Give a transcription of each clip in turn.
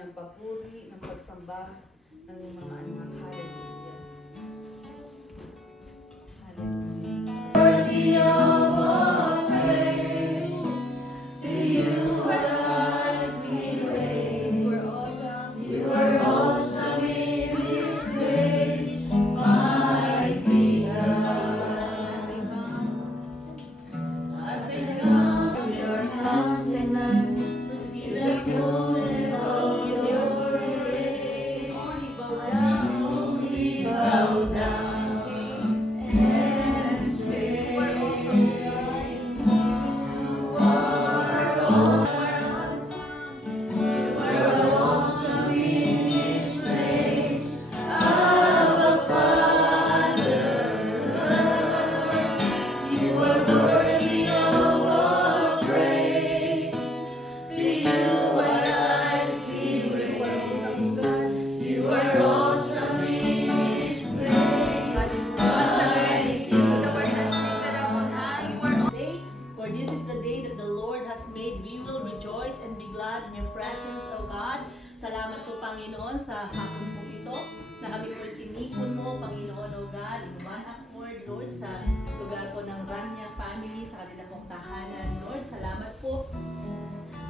ng papuri, ng pagsamba ng mga anak. Hallelujah. Hallelujah. Worthy of all praise, to you our God we praise. You are awesome. You are awesome in this place, mighty God. As I come to your countenance, see the fullness of your grace. Only bow down and say, you are awesome, you are awesome in this place, Abba Father. You are worthy of all praise. To you our lives we raise. You are awesome in this place. Once again, with the word has lifted up on high, you are Day, for this is the day that the Lord has made. We will rejoice and be glad in your presence, O God. Salamat po, Panginoon, sa hapon po ito na kami po tinipon mo, Panginoon, O God, in one accord, Lord, sa lugar po ng Rania family, sa kanila pong tahanan. Lord, salamat po.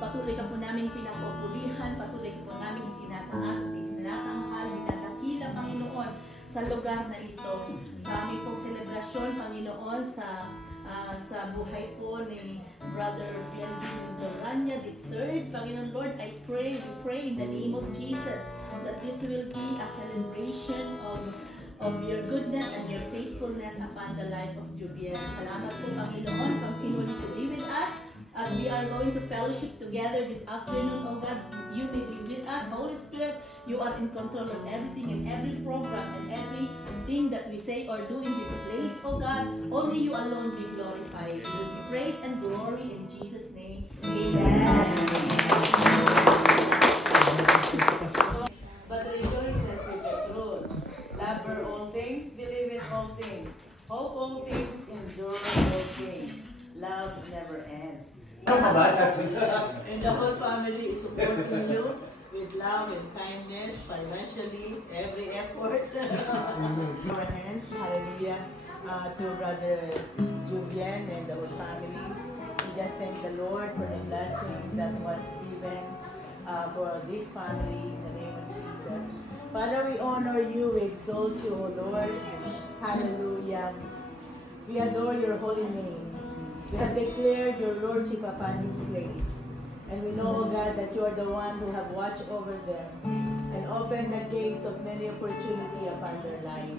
Patuloy ka po namin pinapupulihan, patuloy ka po namin itinataas at itinatanghal, itinatangkila, Panginoon, sa lugar na ito. Sa aming pong selebrasyon, Panginoon, sa buhay po ni Brother Bienvin Dorania III. Panginoon Lord, we pray in the name of Jesus that this will be a celebration of your goodness and your faithfulness upon the life of Jubian. Salamat po, Panginoon. Continue to be with us as we are going to fellowship together this afternoon. Oh God, you may be with us. Holy Spirit, you are in control of everything and every program and everything that we say or do in this place. Oh God, only you alone be glorified. We give praise and glory in Jesus' name. Amen. But rejoices with the truth. Labor all things, believe in all things, hope all things, endure all things. Love never ends. And the whole family is supporting you with love and kindness, financially, every effort. Our hands, hallelujah, to Brother Julian and the whole family. We just thank the Lord for the blessing that was given for this family in the name of Jesus. Father, we honor you, we exalt you, O Lord. Hallelujah. We adore your holy name. We have declared your lordship upon this place. And we know, O God, that you are the one who have watched over them and opened the gates of many opportunity upon their lives.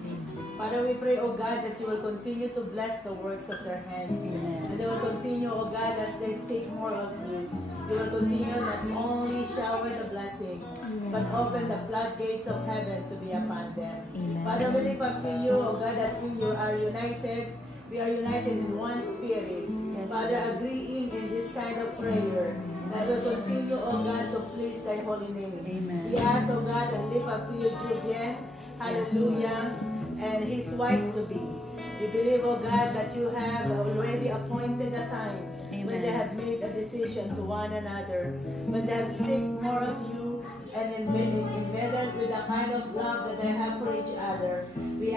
Father, we pray, O God, that you will continue to bless the works of their hands. And they will continue, O God, as they seek more of you. You will continue not only shower the blessing, but open the floodgates of heaven to be upon them. Father, we lift up to you, O God, as we are united. We are united in one spirit. Father, agreeing in this kind of prayer, that will continue, O God, to please thy holy name. We ask, O God, and lift up to you Julian, hallelujah, and his wife to be. We believe, O God, that you have already appointed a time when they have made a decision to one another, when they have seek more of you and embedded with the kind of love that they have for each other.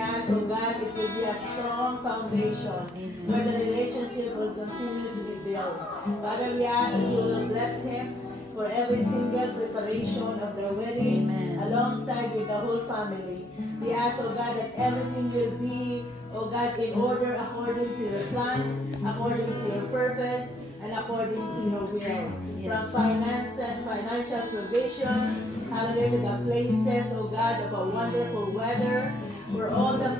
ask, oh God, it will be a strong foundation where the relationship will continue to be built. Father, we ask that you will bless him for every single preparation of their wedding, alongside with the whole family. We ask, oh God, that everything will be, oh God, in order according to your plan, according to your purpose, and according to your will. From finance and financial provision, hallelujah, to the places, oh God, of a wonderful weather, for all the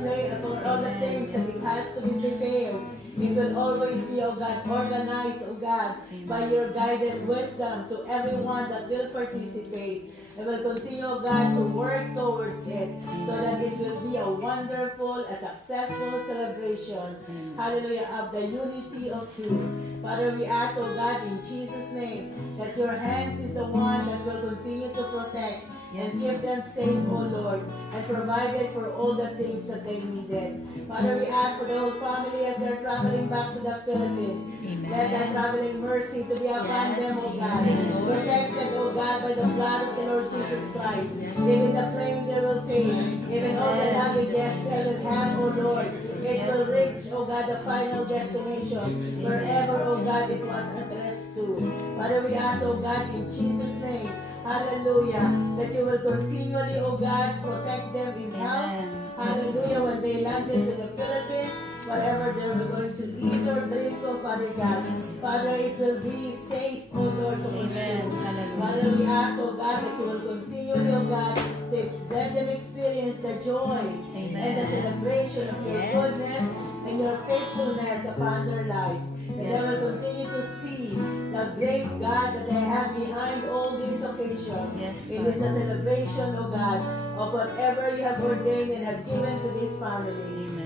things that it has to be prepared. It will always be, oh God, organized, oh God, by your guided wisdom to everyone that will participate. And will continue, oh God, to work towards it so that it will be a wonderful, a successful celebration, hallelujah, of the unity of two. Father, we ask, oh God, in Jesus' name, that your hands is the one that will continue to protect and keep them safe, oh Lord, and provided for all the things that they needed. Father, we ask for the whole family as they're traveling back to the Philippines. Let that traveling mercy to be upon them, oh God. Protected, oh God, by the blood of the Lord Jesus Christ. Even the plane they will take, even all the luggages they will have, oh Lord, it will reach, oh God, the final destination, wherever, oh God, it was addressed to. Father, we ask, oh God, in Jesus' name, hallelujah, that you will continually, oh God, protect them in health. Hallelujah, when they landed in the Philippines, whatever they were going to eat or drink, oh Father God, Father, it will be safe, oh Lord, to consume. Father, we ask, oh God, that you will continually, oh God, let them experience the joy and the celebration of your goodness and your faithfulness upon their lives. And they will continue to see the great God that they have behind all these occasions. It is a celebration, oh God, of whatever you have ordained and have given to this family.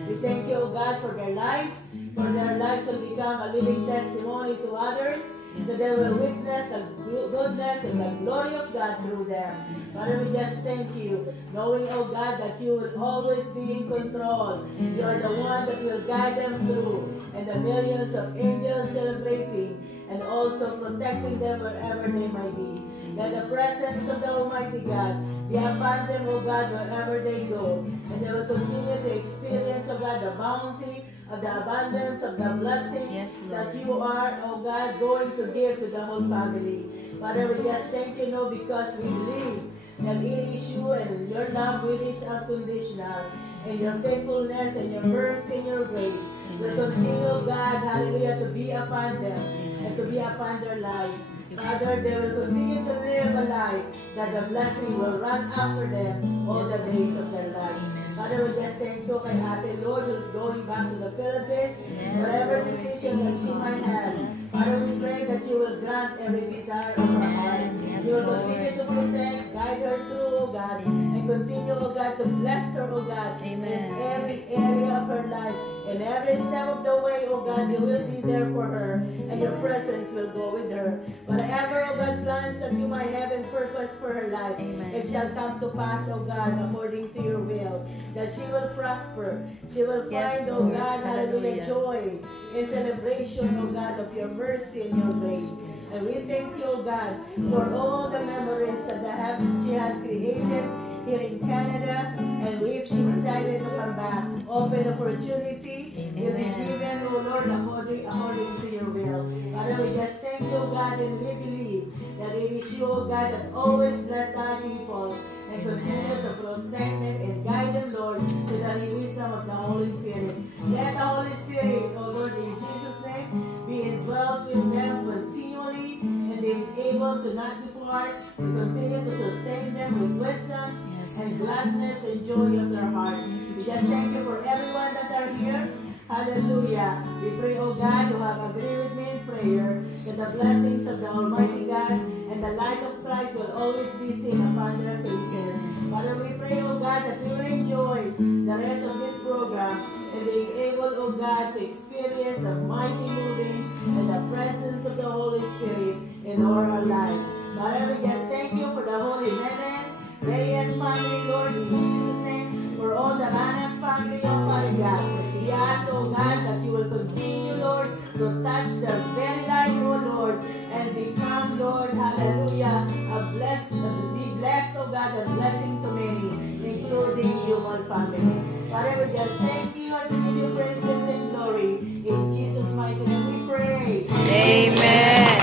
We thank you, oh God, for their lives, for their lives will become a living testimony to others, that they will witness the goodness and the glory of God through them. Father, we just thank you, knowing, oh God, that you will always be in control. You are the one that will guide them through, and the millions of angels celebrating and also protecting them wherever they might be. Let the presence of the Almighty God be upon them, oh God, wherever they go. And they will continue to experience, oh God, the bounty of the abundance of the blessing that you are, oh God, going to give to the whole family. Father, we just thank you, no, because we believe that it is you and your love which is unconditional, and your faithfulness and your mercy and your grace will continue, God, hallelujah, to be upon them and to be upon their lives. Father, they will continue to live a life that the blessing will run after them all the days of their lives. Father, we just thank you kay Ate Lord who's going back to the Philippines, whatever decision that she might have. Father, we pray that you will grant every desire of her heart. You will continue to protect, guide her through, oh God, and continue, oh God, to bless her, oh God, in every area of her life. And every step of the way, oh God, you will be there for her, and your presence will go with her. Whatever, oh God, plans that you might have and purpose for her life, it shall come to pass, oh God, according to your will. That she will prosper. She will find, oh God, hallelujah, joy in celebration, oh God, of your mercy and your grace. And we thank you, oh God, for all the memories that she has created here in Canada, and if she decided to come back, open opportunity will be given, oh Lord, according to your will. Father, we just thank you, God, and we believe that it is you, oh God, that always bless our people and continue to protect them and guide them, Lord, to the wisdom of the Holy Spirit. Let the Holy Spirit, oh Lord, in Jesus' name, be involved with them continually and be able to not depart, and continue to sustain them with wisdom and gladness and joy of their heart. We just thank you for everyone that are here. Hallelujah. We pray, oh God, who have agreed with me in prayer, that the blessings of the Almighty God and the light of Christ will always be seen upon their faces. Father, we pray, oh God, that we will enjoy the rest of this program and being able, oh God, to experience the mighty moving and the presence of the Holy Spirit in all our lives. Father, we just thank you for the Holy Jimenez, Reyes family, Lord, in Jesus' name, for all the Manas family, oh Father God. We ask, oh God, that you will continue, Lord, to touch their very life, oh Lord, and become, Lord, hallelujah, be blessed, oh God, a blessing to many, including you, whole family. Father, we just thank you as we give you praises and glory. In Jesus' mighty name we pray. Amen.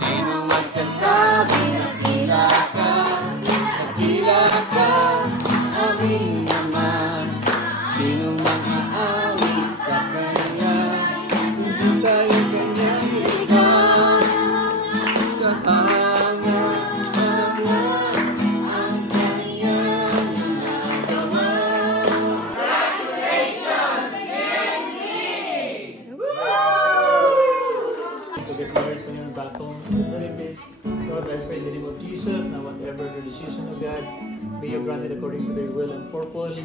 Sino magsasabi na tila ka, tila ka, aming naman. Sino mang-aawit sa kanya, hindi tayo kanyang ikaw. Sa kanya, ang kanyang ginagawa. To get married when you're back home in the Philippines. Lord, I pray in the name of Jesus, now whatever the decision of God, may you grant it according to their will and purpose.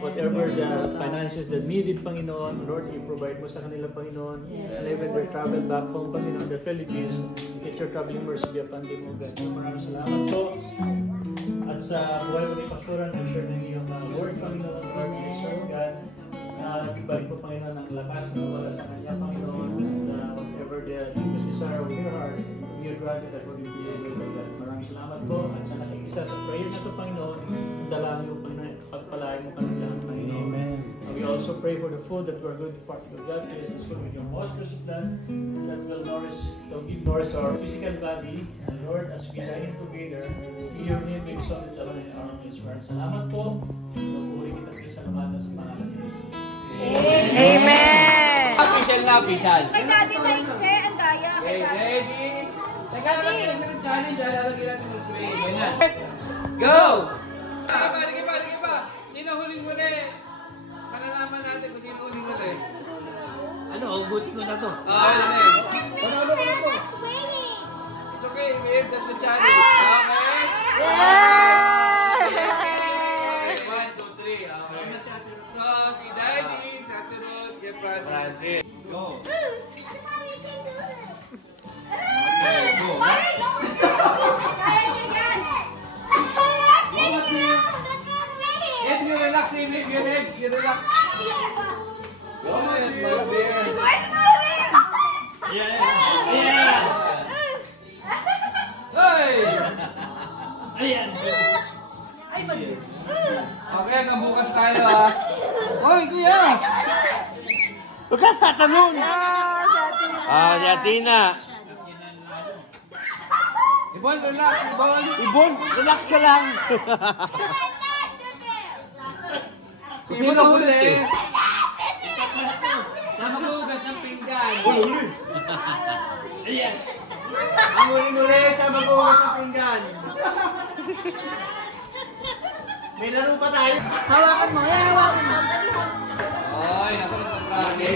Whatever the finances that needed, Panginoon, Lord, you provide mo sa kanila, Panginoon. And even their travel back home, Panginoon, the Philippines, get your traveling mercy be upon them, O God. So, maraming salamat po. At sa buhay mo ni Pastoran, nag-share ng iyong word, Panginoon, Lord, we serve God. Ibalik po, Panginoon, ang lakas na wala sa kanya, Panginoon. And whatever the deepest desire of your heart, you grant it according to your will, God. Maraming salamat po. At sa nakikisa sa prayer na ito, Panginoon, dalangin mo, Panginoon, pagpalain mo kami lahat, Panginoon. Amen. We also pray for the food that we're going to partake of God. Fill this food with your most precious blood that will give nourish to our physical body. And Lord, as we dine together, may your name be exalted above in our place. Salamat po. Magpuri kita sa salamat sa pangalan ni Jesus. Amen. Official na official. Kay Daddy Maikse, ang daya. Okay, ready? Teka, lalagyan natin ng challenge. Lalagyan natin ng swing. Ganyan. Go! Lagi pa. Sino huling muna eh? Malalaman natin kung sino huling muna eh. Ano, ubutin ko na to. Yun na eh. It's okay, weird. That's the challenge. Okay? Okay, 1, 2, 3. Okay. So, si Daddy, si Ate Ruth, si Francis. Go. Okay, go. Yes, you relax, you relax. Go, yes, Yeah! Hey! Ayan! Okay, kabukas tayo ha. Hoy, kuya! Huwag ka tatanong! Ah, si Athena. Ibon, relax, Ibon. Ibon, relax ka lang. Si Ibon ang huli. Na maghugas ng pinggan. Ayan! Ang huli-huli sa maghugas ng pinggan. May laro pa tayo. Hawakan mo. Yan, hawakan mo. Ay, naku, nagpapragay.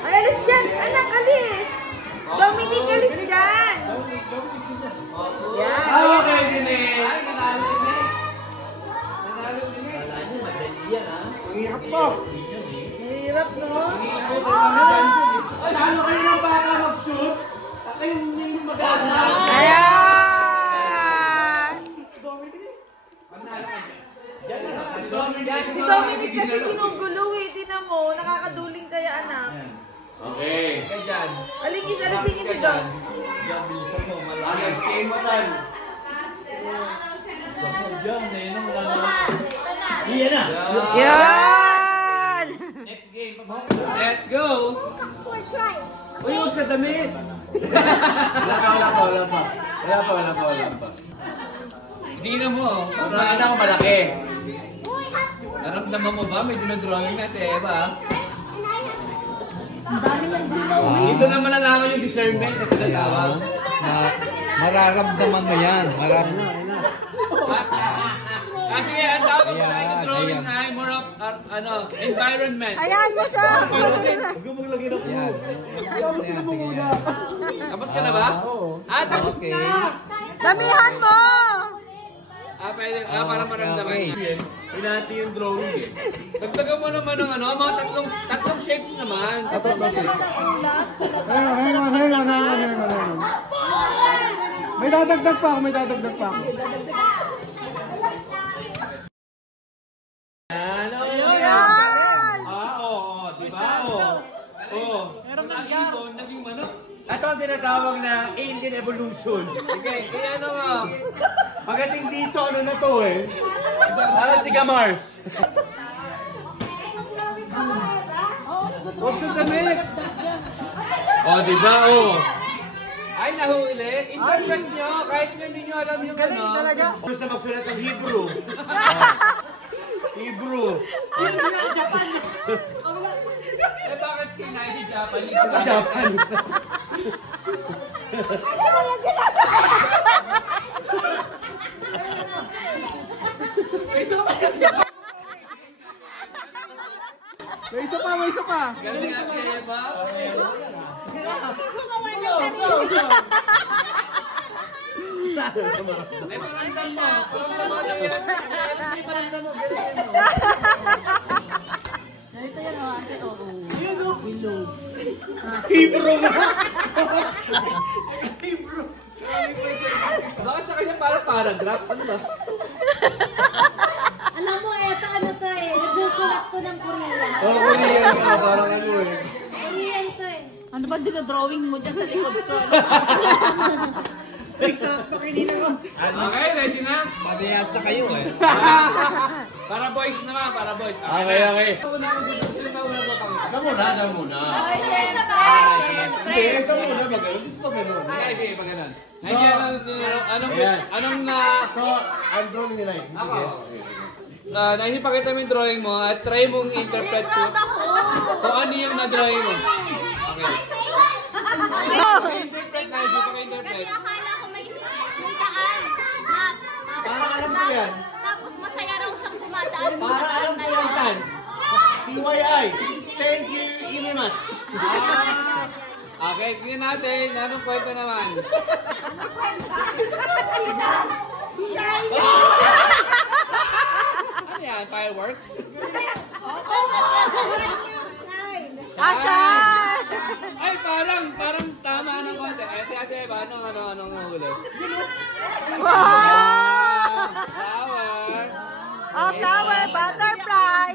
Ay, alis dyan. Anak, alis. Dominic, alis dyan. Yan. Okay, Dinek. Ay, nanalo Dinek. Nanalo Dinek. Kala nyo, madali yan, ha? Hirap po. Mahirap, no? Ay, Talo kayo ng bata mag-shoot. Ako yung mag-asa. Ayan! Si Dominic kasi ginugulo eh. Tinan mo, nakakaduling kaya anak. Okay. Okay, dyan. Aligis, alisingin si Dom. Dyan, bilisan mo. Malakas. Game mo tan. Diyan, na yun ang wala na. Iyan na! Yan! Next game. Let's go. Uy, huwag sa damit. Wala pa. Hindi na mo. Masaan ako malaki. Naramdaman mo ba? May dinodrawing natin, Eva. Dito na malalaman yung discernment na tinatawag. Mararamdaman mo yan. Kasi ang tawag sa drawing na ay more of environment. Ayan mo siya! Huwag mo maglagay ng Yan. Tapos ka na ba? Ah, tapos na! Damihan mo! Pwede. Para maramdaman niya. Hinati yung drawing eh. Dagdagan mo naman ng mga tatlong shapes naman. May dadagdag pa ako. Ano? Yan! Oo, diba? Oo. Meron ng ibon, naging manok. Ito ang tinatawag na alien evolution. Sige, ano mo? Pagdating dito, ano na to eh? Parang tiga Mars. Huwag sa damit. Oh, diba? Oh. Ay, nahuli. Interpret nyo, kahit hindi nyo alam yung ano. Gusto na magsulat ng Hebrew. Hebrew. Eh, bakit kinain si Japanese? Japanese. May isa pa. Galing nga siya ba? Ay, paramdam mo. Paramdam mo. Ay, paramdam mo. Ganito yan, oh, ate. Oo. Bilog. Hebrew nga. Hebrew. Bakit sa kanya parang paragraph? Ano ba? Alam mo, eto ano to eh. Nagsusulat ko ng Korean. Oh, Korean nga. Parang ano eh. Korean to eh. Ano ba dinodrawing mo dyan sa likod ko? Okay, ready na? Madayata kayo eh. Para boys naman, para boys. Okay. Sa muna. Sige, sa muna. Magano. Dito pa gano'n. Sige, pag ganun. Anong So, I'm drawing nila eh. Ako. Naipakita mo yung drawing mo at try mong interpret kung ano yung na-drawing mo. Okay. Interpret na, hindi pa ka-interpret. Kasi akala ko may daan na Parang alam ko yan. tapos masaya raw siyang dumadaan. Para alam ko yan, Tan. TYI. Thank you very much. Okay, tingnan natin. Anong kwento naman? Ano yan? Fireworks? Action! Ay, parang tama ng konti. Eh, si Ate Eva, anong huli? Wow! Flower. Oh, flower, butterfly!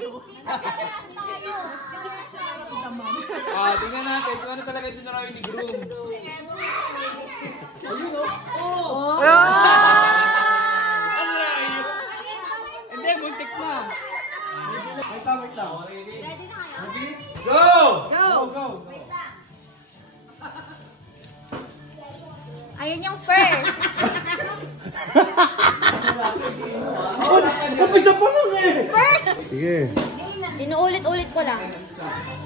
Tingnan natin kung ano talaga yung drawing ni Groom. Wow! Hindi, muntik na. Wait lang. Ready na kayo? Go! Ayun yung first. Umpisa pa lang eh. First! Sige. Inuulit-ulit ko lang.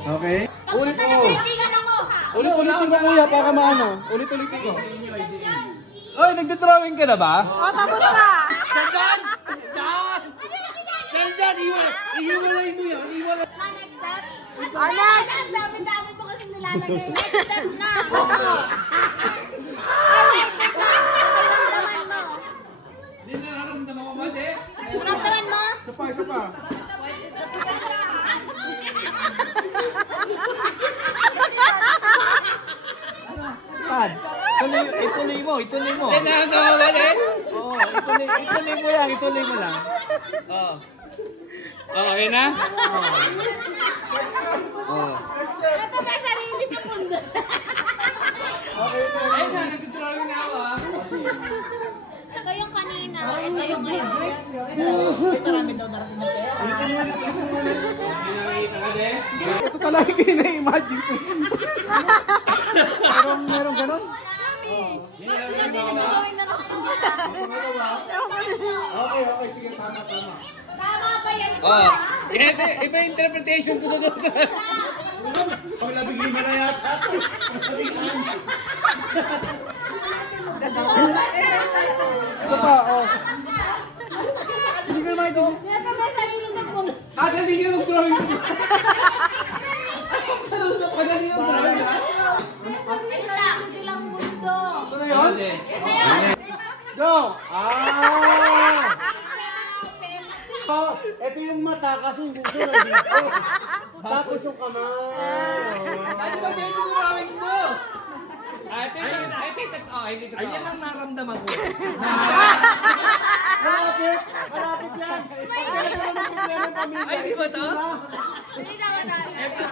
Okay. Ulit mo. Kaibigan ako. Ulit-ulitin ko kuya para maano. Ulit-ulitin ko. Oy, nagdodrawing ka na ba? Oh, tapos na! Sandyan! Ihiwalay mo yan. Ihiwalay. Na next step. Anak! Ang dami-dami mo kasing nilalagay. Next step na. Ay, wait lang. Pakiramdaman mo. Hindi na nararamdaman mo ba, de? Pakiramdaman mo. Isa pa. What is the problem? Ituloy mo. Hindi na nararamdaman mo ba, de? Oo, ituloy mo lang. Oo. Okay na? Ito may sarili pa mundo. Ay, nagdodrawing na ako, ah. Ito yung kanina. Ito yung ngayon. Marami daw narating na pera. Nakikita ka, de? Ito talaga yung na-imagine ko. Meron ganon? Ba't sila din nagagawin na lang? Okay, sige, tama. Tama ba yan? Oh. Iba yung interpretation ko sa doon. Pag nabigli mo na yata. Ito pa, oh. Hindi ko naman ito. Ito may sarili pa mundo. Hindi ka mag-drawing ko. Madali yung drawing, ha? May sarili silang mundo. Ito na yun? De. Ito yan. Go! Oh, ito yung mata kasi yung gusto na dito. Tapos yung kamay. Ano ba kayo yung drawing mo? Ito. Hindi ko. Ayan ang naramdaman ko. Malapit yan. Pagkala naman ng problema ng pamilya. Ay, di ba to? Hindi naman natin. Ito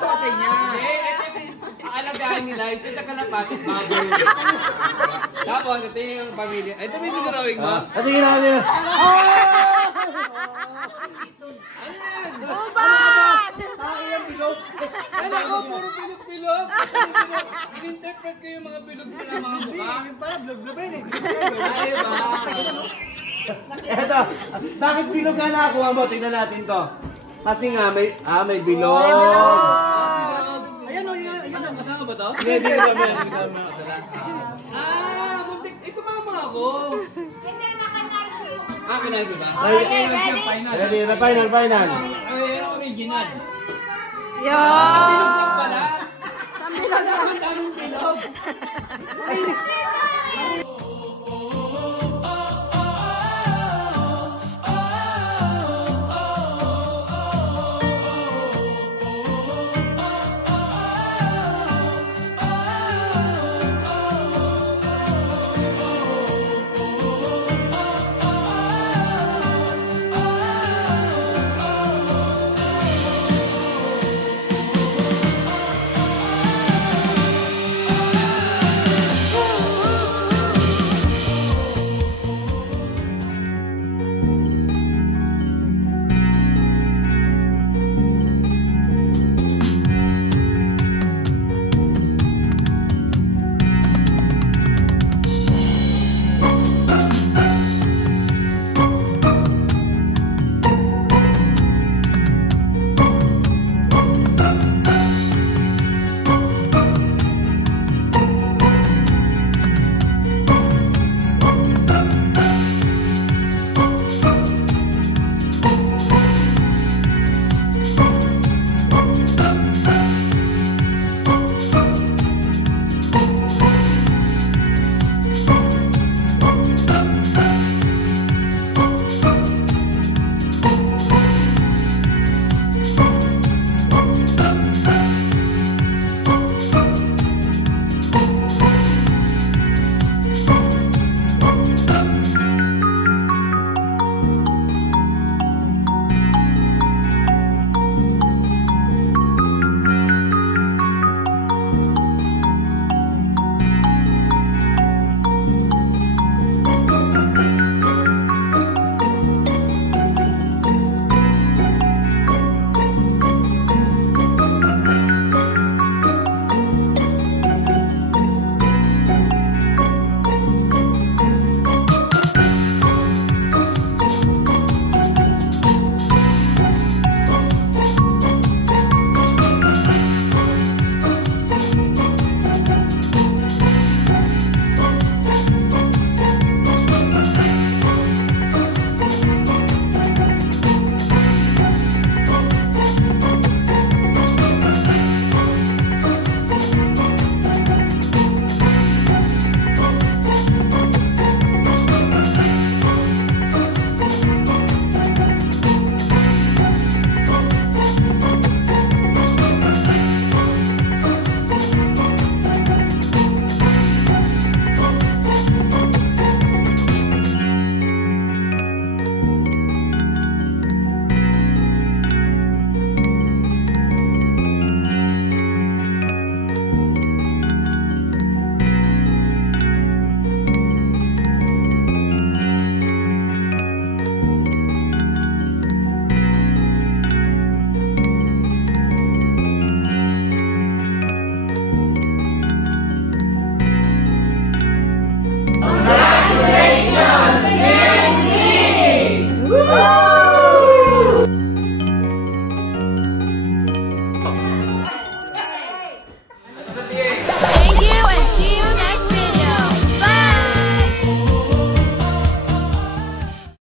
tote niya. Ito. Aalagaan nila, isa sa kalapati, baboy. Tapos, ito yung pamilya. Ito ba yung drawing mo? Patingin natin. Ubat! Kala ko, puro bilog-bilog. In-interpret ko yung mga bilog nila mga mukha. Ay, ba? Eto, bakit bilog ka nakakuha mo? Tingnan natin to. Kasi nga, may bilog. Ayan o, yun. Kasama ba to? Hindi, hindi kami. Muntik. Ito mga ko. Kinasa ba? Ready na, final. original. Yo! Bilog lang pala. Sambilog lang. Ang daming bilog.